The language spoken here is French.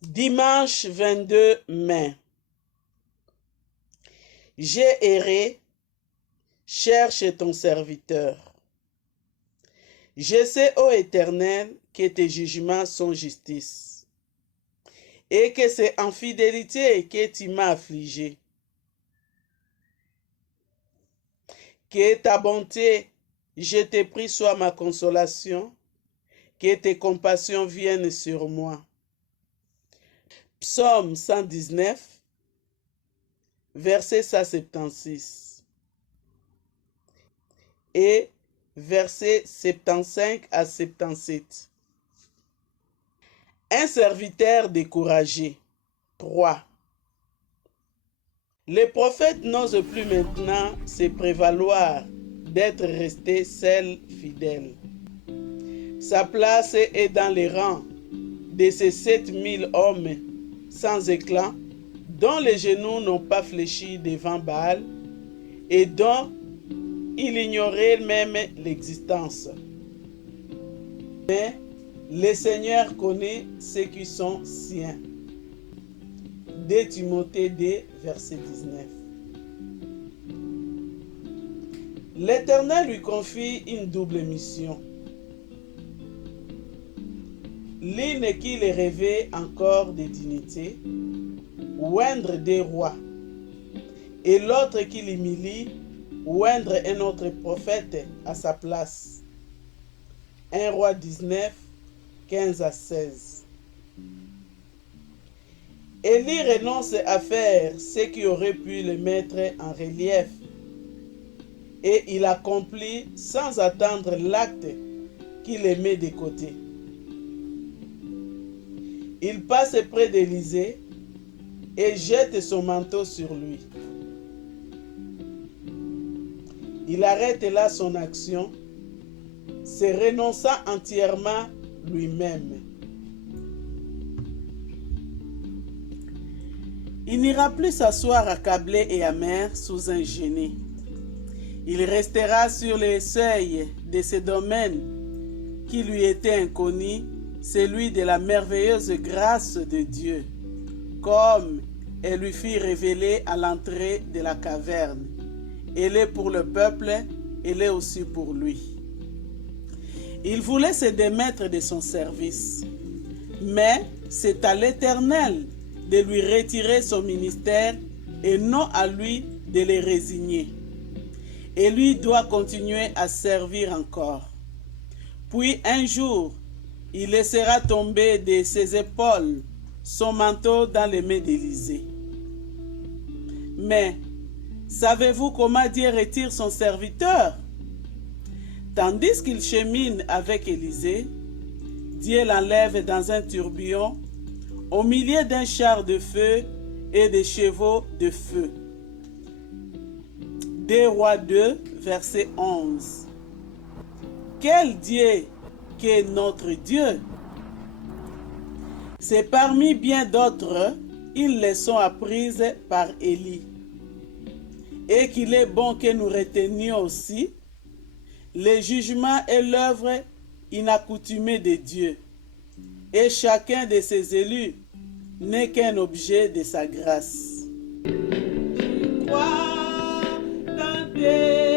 Dimanche 22 mai. J'ai erré, cherche ton serviteur. Je sais, ô Éternel, que tes jugements sont justice, et que c'est en fidélité que tu m'as affligé. Que ta bonté, je te prie, soit ma consolation, que tes compassions viennent sur moi. Psaume 119, verset 176 et versets 75 à 77. Un serviteur découragé. 3. Les prophètes n'osent plus maintenant se prévaloir d'être restés seuls fidèles. Sa place est dans les rangs de ces 7000 hommes sans éclat, dont les genoux n'ont pas fléchi devant Baal et dont il ignorait même l'existence. Mais le Seigneur connaît ceux qui sont siens. 2 Timothée 2, verset 19. L'Éternel lui confie une double mission. L'une qui le rêvait encore des dignités, oindre des rois, et l'autre qui l'humilie, oindre un autre prophète à sa place. 1 Roi 19, 15 à 16. Élie renonce à faire ce qui aurait pu le mettre en relief, et il accomplit sans attendre l'acte qui le met de côté. Il passe près d'Élisée et jette son manteau sur lui. Il arrête là son action, se renonçant entièrement lui-même. Il n'ira plus s'asseoir accablé et amer sous un génie. Il restera sur les seuils de ce domaine qui lui était inconnu, celui de la merveilleuse grâce de Dieu, comme elle lui fit révéler à l'entrée de la caverne. Elle est pour le peuple, elle est aussi pour lui. Il voulait se démettre de son service, mais c'est à l'Éternel de lui retirer son ministère et non à lui de le résigner. Et lui doit continuer à servir encore. Puis un jour, il laissera tomber de ses épaules son manteau dans les mains d'Élisée. Mais savez-vous comment Dieu retire son serviteur? Tandis qu'il chemine avec Élisée, Dieu l'enlève dans un tourbillon au milieu d'un char de feu et de chevaux de feu. 2 Rois 2, verset 11. Quel Dieu qu'est notre Dieu! C'est parmi bien d'autres une leçon apprise par Élie. Et qu'il est bon que nous retenions aussi le jugement et l'œuvre inaccoutumée de Dieu. Et chacun de ses élus n'est qu'un objet de sa grâce. Je crois dans tes